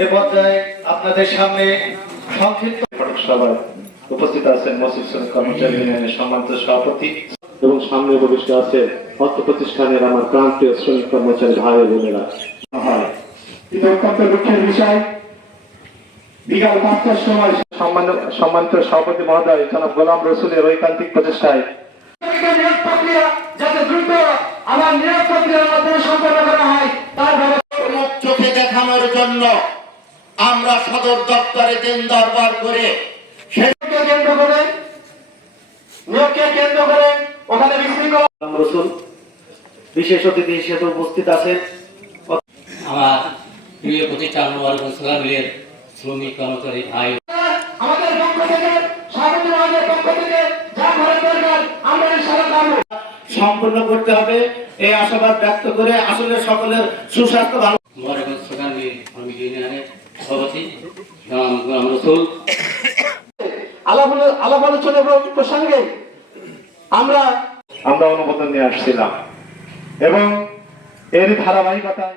এই পর্যায়ে আপনাদের সামনে সংক্ষিপ্ত সভায় উপস্থিত আছেন মসজিদ শ্রমিক কর্মচারী ইউনিয়নের সম্মানিত সভাপতি এবং সামনে উপবিষ্ট আছে অর্থ প্রতিষ্ঠানের আমার প্রান্তীয় শ্রমিক কর্মচারী ভাই ও বোনেরা। এটা অত্যন্ত দুঃখের বিষয়। বিকাল ৫টার সময় সম্মানিত সভাপতি মহোদয় জনাব গোলাম রসুলের ঐকান্তিক প্রচেষ্টায় যাতে দ্রুত আমার নিয়োগ প্রক্রিয়ার মাধ্যমে সম্পন্ন করা হয় তার চোখে দেখানোর জন্য আমরা সদর দপ্তরে দিন দরবার করে নিয়োগকে কেন্দ্র করে ওখানে বিশৃঙ্খলা। রসুল বিশেষ অতিথি হিসেবে উপস্থিত আছেন আমার প্রিয় প্রতিষ্ঠান মিলের শ্রমিক কর্মচারী ভাই। আমাদের পক্ষ থেকে স্বাগত আমাদের পক্ষ থেকে যা করার দরকার আমরা ইনশাআল্লাহ করব। সম্পূর্ণ করতে হবে এই আশাবাদ ব্যক্ত করে আসলে সকলের সুস্বাস্থ্য ভালো মোবারকগঞ্জ সরকার মিল শ্রমিক ইউনিয়নের সভাপতি জনাব গোলাম রসুল। আলাপ আলোচনা প্রসঙ্গে আমরা অনুমোদন নিয়ে আসছিলাম এবং এর ধারাবাহিকতায়